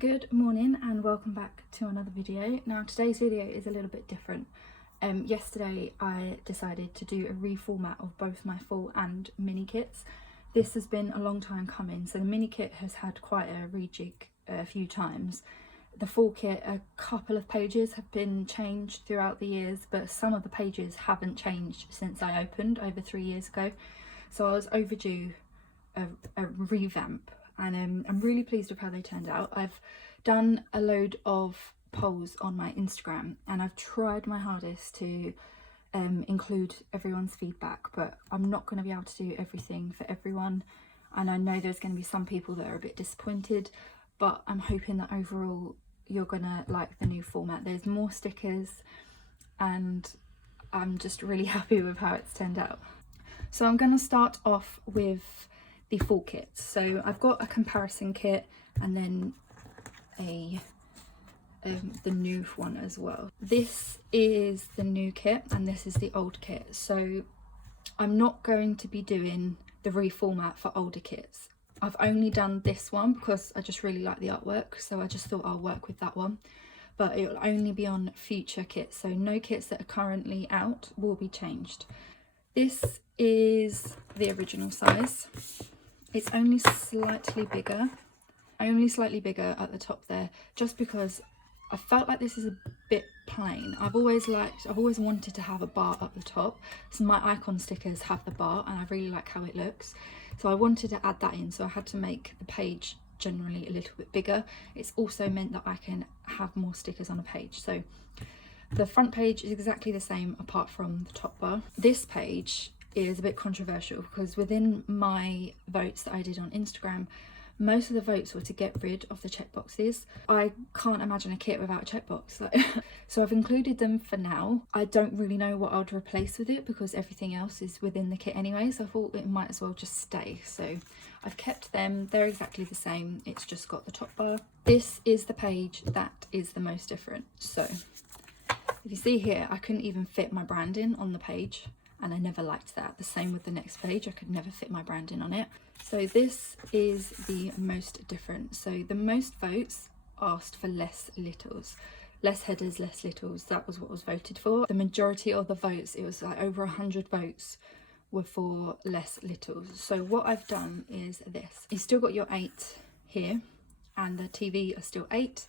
Good morning and welcome back to another video. Now today's video is a little bit different. Yesterday I decided to do a reformat of both my full and mini kits. This has been a long time coming, so the mini kit has had quite a rejig a few times. The full kit, a couple of pages have been changed throughout the years, but some of the pages haven't changed since I opened over 3 years ago. So I was overdue a revamp. And I'm really pleased with how they turned out. I've done a load of polls on my Instagram and I've tried my hardest to include everyone's feedback, but I'm not going to be able to do everything for everyone, and I know there's going to be some people that are a bit disappointed, but I'm hoping that overall you're going to like the new format. There's more stickers and I'm just really happy with how it's turned out. So I'm going to start off with the full kits. So I've got a comparison kit and then the new one as well. This is the new kit and this is the old kit. So I'm not going to be doing the reformat for older kits. I've only done this one because I just really like the artwork, so I just thought I'll work with that one, but it will only be on future kits, so no kits that are currently out will be changed. This is the original size. It's only slightly bigger at the top there, just because I felt like this is a bit plain. I've always wanted to have a bar up the top, so my icon stickers have the bar and I really like how it looks, so I wanted to add that in, so I had to make the page generally a little bit bigger. It's also meant that I can have more stickers on a page. So the front page is exactly the same apart from the top bar. This page is a bit controversial because within my votes that I did on Instagram, most of the votes were to get rid of the checkboxes. I can't imagine a kit without a checkbox. So I've included them for now. I don't really know what I'd replace with it because everything else is within the kit anyway, so I thought it might as well just stay. So I've kept them, they're exactly the same, it's just got the top bar. This is the page that is the most different. So if you see here, I couldn't even fit my branding on the page, and I never liked that. The same with the next page, I could never fit my branding on it. So this is the most different. So the most votes asked for less littles, less headers, less littles. That was what was voted for. The majority of the votes, it was like over 100 votes, were for less littles. So what I've done is this. You've still got your 8 here and the TV are still 8.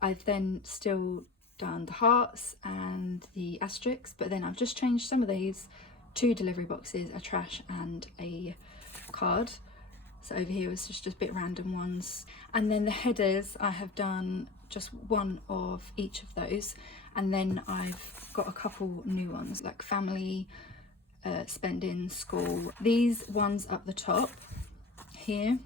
I've then still done the hearts and the asterisks, but then I've just changed some of these, 2 delivery boxes, a trash and a card. So over here was just a bit random ones, and then the headers I have done just one of each of those, and then I've got a couple new ones like family, spending, school. These ones up the top here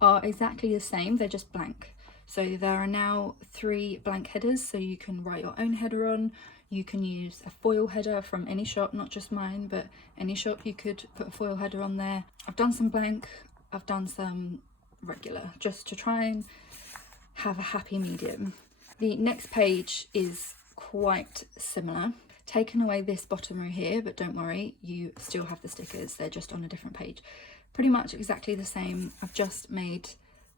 are exactly the same, they're just blank. So there are now 3 blank headers, so you can write your own header on. You can use a foil header from any shop, not just mine, but any shop you could put a foil header on there. I've done some blank, I've done some regular, just to try and have a happy medium. The next page is quite similar. Taken away this bottom row here, but don't worry, you still have the stickers, they're just on a different page. Pretty much exactly the same. I've just made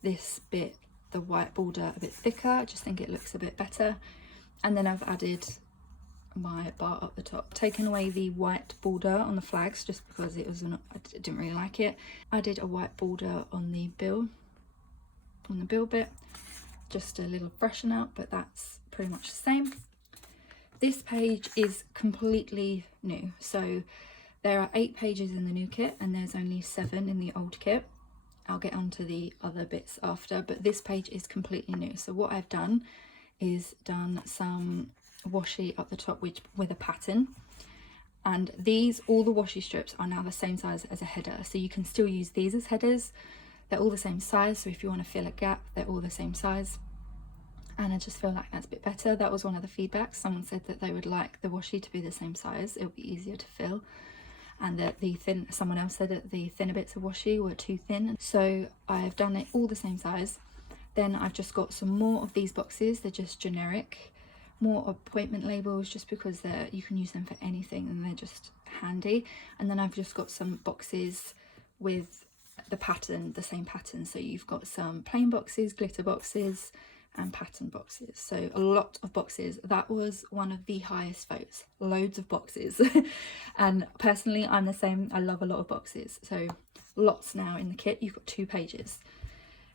this bit, the white border, a bit thicker. I just think it looks a bit better, and then I've added my bar up the top. Taken away the white border on the flags just because it was I didn't really like it. Added a white border on the bill bit, just a little freshen up, but that's pretty much the same. This page is completely new, so there are 8 pages in the new kit and there's only 7 in the old kit. I'll get onto the other bits after, but this page is completely new. So what I've done is done some washi up the top with a pattern, and all the washi strips are now the same size as a header, so you can still use these as headers. They're all the same size, so if you want to fill a gap, they're all the same size, and I just feel like that's a bit better. That was one of the feedbacks. Someone said that they would like the washi to be the same size, it'll be easier to fill, and that someone else said that the thinner bits of washi were too thin, so I've done it all the same size. Then I've just got some more of these boxes, they're just generic, more appointment labels, just because you can use them for anything and they're just handy. And then I've just got some boxes with the pattern, the same pattern, so you've got some plain boxes, glitter boxes, and pattern boxes. So a lot of boxes. That was one of the highest votes, loads of boxes. And personally, I'm the same. I love a lot of boxes, so lots now in the kit. You've got 2 pages.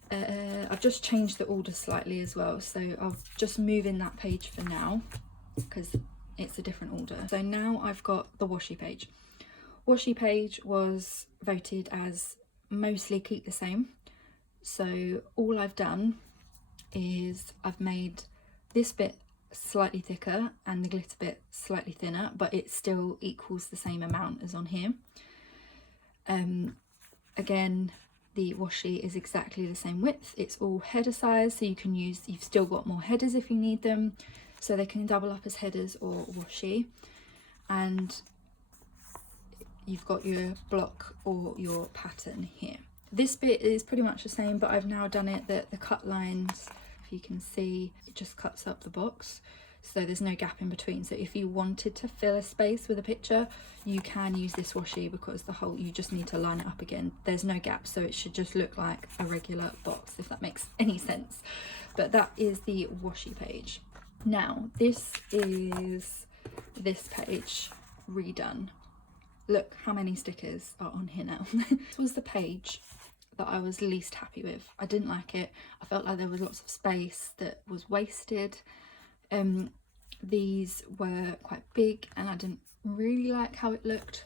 I've just changed the order slightly as well, so I'll just move in that page for now because it's a different order. So now I've got the washi page. Washi page was voted as mostly keep the same. So all I've done is I've made this bit slightly thicker and the glitter bit slightly thinner, but it still equals the same amount as on here. Again, the washi is exactly the same width. It's all header size, so you can use, you've still got more headers if you need them, so they can double up as headers or washi. And you've got your block or your pattern here. This bit is pretty much the same, but I've now done it that the cut lines, if you can see, it just cuts up the box, so there's no gap in between. So if you wanted to fill a space with a picture, you can use this washi because the whole, you just need to line it up again. There's no gap, so it should just look like a regular box, if that makes any sense. But that is the washi page. Now this is this page redone. Look how many stickers are on here now. This was the page that I was least happy with. I didn't like it. I felt like there was lots of space that was wasted. These were quite big and I didn't really like how it looked.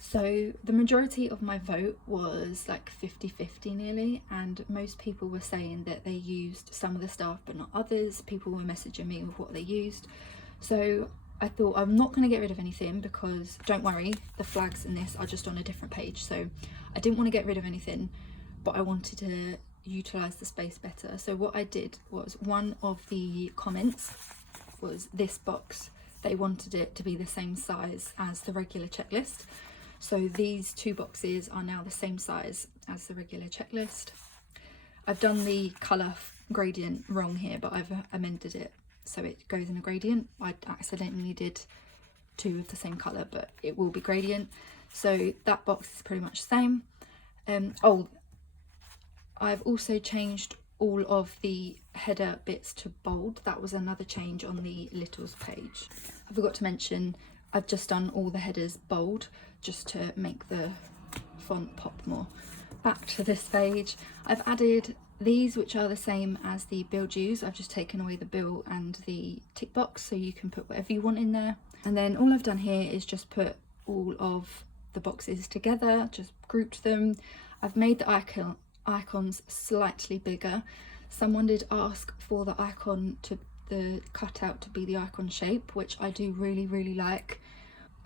So the majority of my vote was like 50-50 nearly, and most people were saying that they used some of the stuff but not others. People were messaging me with what they used. So I thought I'm not going to get rid of anything because, don't worry, the flags in this are just on a different page. So I didn't want to get rid of anything, but I wanted to utilise the space better. So what I did was, one of the comments was this box. They wanted it to be the same size as the regular checklist. So these 2 boxes are now the same size as the regular checklist. I've done the colour gradient wrong here, but I've amended it so it goes in a gradient. I accidentally did 2 of the same colour, but it will be gradient. So that box is pretty much the same. Oh, I've also changed all of the header bits to bold. That was another change on the littles page. I forgot to mention, I've just done all the headers bold just to make the font pop more. Back to this page, I've added these, which are the same as the bill dues. I've just taken away the bill and the tick box, so you can put whatever you want in there. And then all I've done here is just put all of the boxes together, just grouped them. I've made the icons slightly bigger. Someone did ask for the icon to the cutout to be the icon shape, which I do really like.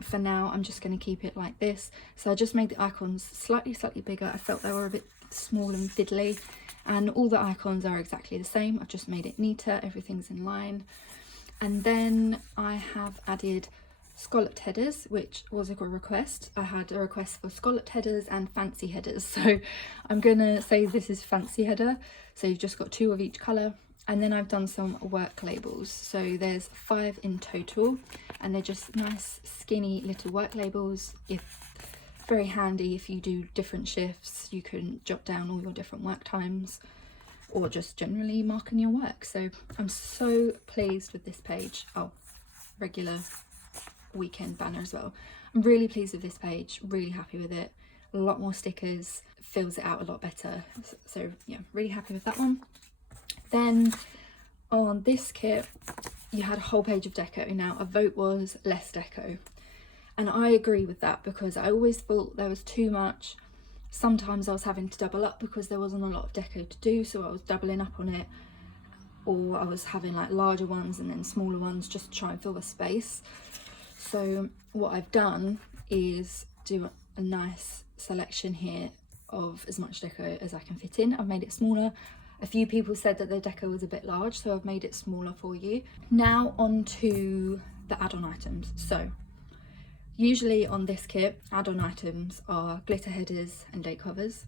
For now I'm just going to keep it like this. So I just made the icons slightly bigger. I felt they were a bit small and fiddly, and all the icons are exactly the same. I've just made it neater, everything's in line. And then I have added scalloped headers, which was a request. I had a request for scalloped headers and fancy headers, so I'm gonna say this is fancy header. So you've just got 2 of each colour. And then I've done some work labels, so there's 5 in total, and they're just nice skinny little work labels. Very handy if you do different shifts. You can jot down all your different work times or just generally marking your work. So I'm so pleased with this page. Oh, regular weekend banner as well. I'm really pleased with this page, really happy with it. A lot more stickers, fills it out a lot better. So yeah, really happy with that one. Then on this kit, you had a whole page of deco. Now a vote was less deco, and I agree with that because I always thought there was too much. Sometimes I was having to double up because there wasn't a lot of deco to do, so I was doubling up on it, or I was having like larger ones and then smaller ones just to try and fill the space. So what I've done is do a nice selection here of as much deco as I can fit in. I've made it smaller. A few people said that the deco was a bit large, so I've made it smaller for you. Now on to the add-on items. So usually on this kit, add-on items are glitter headers and date covers.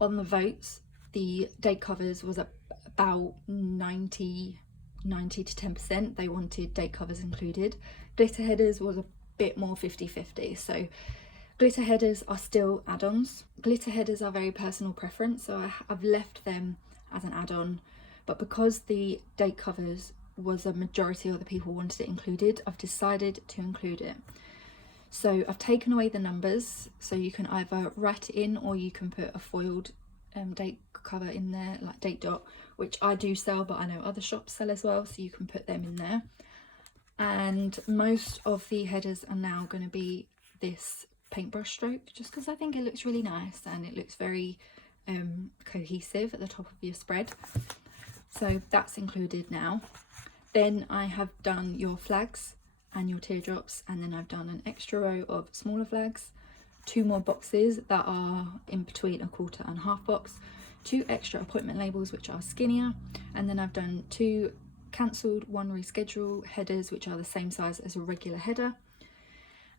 On the votes, the date covers was about 90 to 10%. They wanted date covers included. Glitter headers was a bit more 50-50. So glitter headers are still add-ons. Glitter headers are very personal preference, so I've left them as an add-on but because the date covers was a majority of the people wanted it included, I've decided to include it. So I've taken away the numbers, so you can either write it in or you can put a foiled date cover in there, like date dot, which I do sell, but I know other shops sell as well, so you can put them in there. And most of the headers are now going to be this paintbrush stroke, just because I think it looks really nice and it looks very cohesive at the top of your spread. So that's included now. Then I have done your flags and your teardrops, and then I've done an extra row of smaller flags, 2 more boxes that are in between a quarter and half box, 2 extra appointment labels which are skinnier, and then I've done 2 cancelled, 1 reschedule headers which are the same size as a regular header,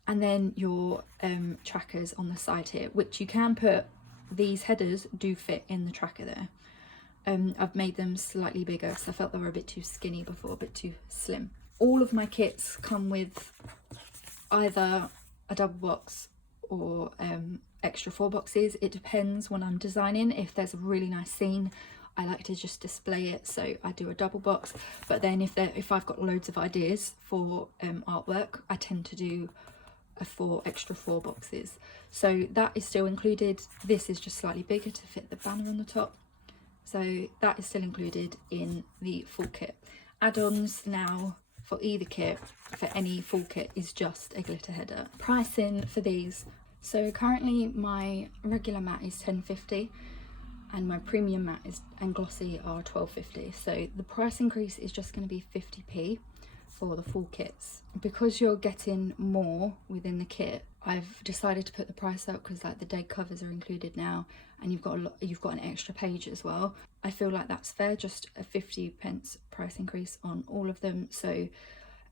and then your trackers on the side here, which you can put, these headers do fit in the tracker there. I've made them slightly bigger because I felt they were a bit too skinny before, a bit too slim. All of my kits come with either a double box or extra 4 boxes. It depends when I'm designing. If there's a really nice scene, I like to just display it, so I do a double box. But then if I've got loads of ideas for artwork, I tend to do a extra 4 boxes. So that is still included. This is just slightly bigger to fit the banner on the top. So that is still included in the full kit. Add-ons now for either kit, for any full kit, is just a glitter header. Pricing for these. So currently my regular matte is £10.50 and my premium matte and glossy are £12.50. So the price increase is just going to be 50p for the full kits. Because you're getting more within the kit, I've decided to put the price up because like the date covers are included now, and you've got an extra page as well. I feel like that's fair, just a 50p price increase on all of them. So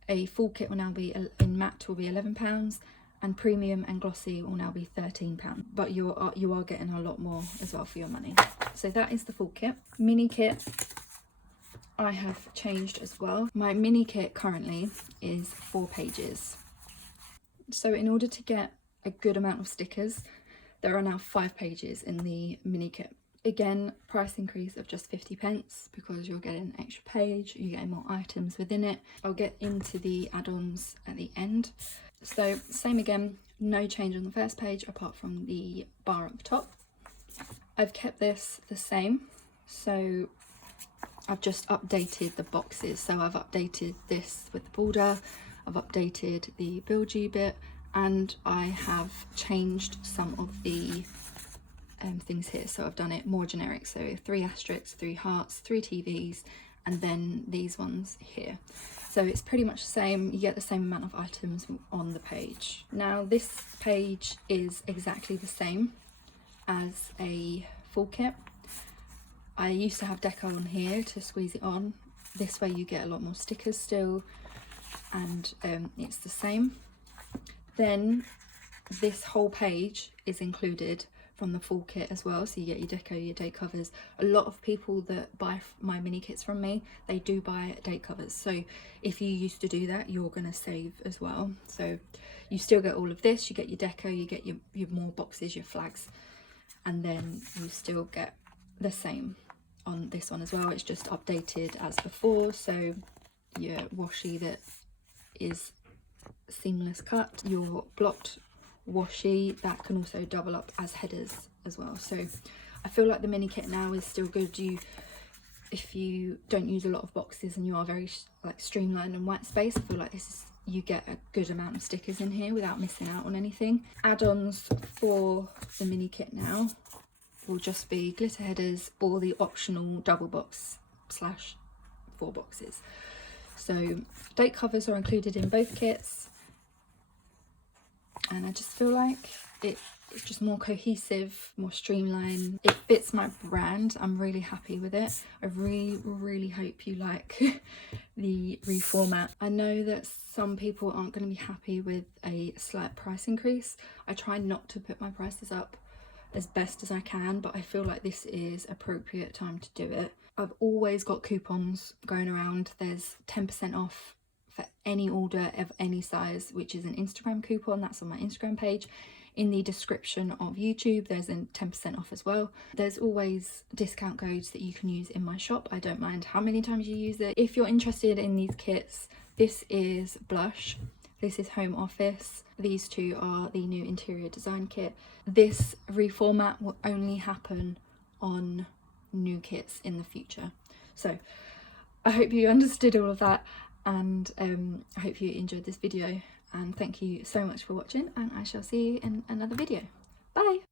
a full kit will now be in matte will be £11, and premium and glossy will now be £13. But you are getting a lot more as well for your money. So that is the full kit. Mini kit I have changed as well. My mini kit currently is 4 pages. So in order to get a good amount of stickers, there are now 5 pages in the mini kit. Again, price increase of just 50p because you're getting an extra page, you're getting more items within it. I'll get into the add-ons at the end. So same again, no change on the first page apart from the bar at the top. I've kept this the same, so I've just updated the boxes. So I've updated this with the border, I've updated the bilgy bit, and I have changed some of the things here. So I've done it more generic, so 3 asterisks, 3 hearts, 3 TVs, and then these ones here. So it's pretty much the same, you get the same amount of items on the page. Now this page is exactly the same as a full kit. I used to have Deco on here to squeeze it on. This way you get a lot more stickers still, and it's the same. Then this whole page is included from the full kit as well, so you get your Deco, your date covers. A lot of people that buy my mini kits from me, they do buy date covers, so if you used to do that, you're gonna save as well. So you still get all of this, you get your Deco, you get your more boxes, your flags, and then you still get the same on this one as well. It's just updated as before, so your washi that is seamless cut, your blocked washi that can also double up as headers as well. So I feel like the mini kit now is still good. If you don't use a lot of boxes and you are very like streamlined and white space, I feel like you get a good amount of stickers in here without missing out on anything. Add-ons for the mini kit now will just be glitter headers or the optional double box / 4 boxes. So date covers are included in both kits, and I just feel like it's just more cohesive, more streamlined. It fits my brand. I'm really happy with it. I really hope you like the reformat. I know that some people aren't going to be happy with a slight price increase. I try not to put my prices up as best as I can, but I feel like this is appropriate time to do it. I've always got coupons going around. There's 10% off for any order of any size, which is an Instagram coupon. That's on my Instagram page. in the description of YouTube. There's a 10% off as well. There's always discount codes that you can use in my shop. I don't mind how many times you use it. If you're interested in these kits, this is Blush, this is Home Office, these two are the new interior design kit. This reformat will only happen on new kits in the future. So I hope you understood all of that, and I hope you enjoyed this video, and thank you so much for watching, and I shall see you in another video. Bye!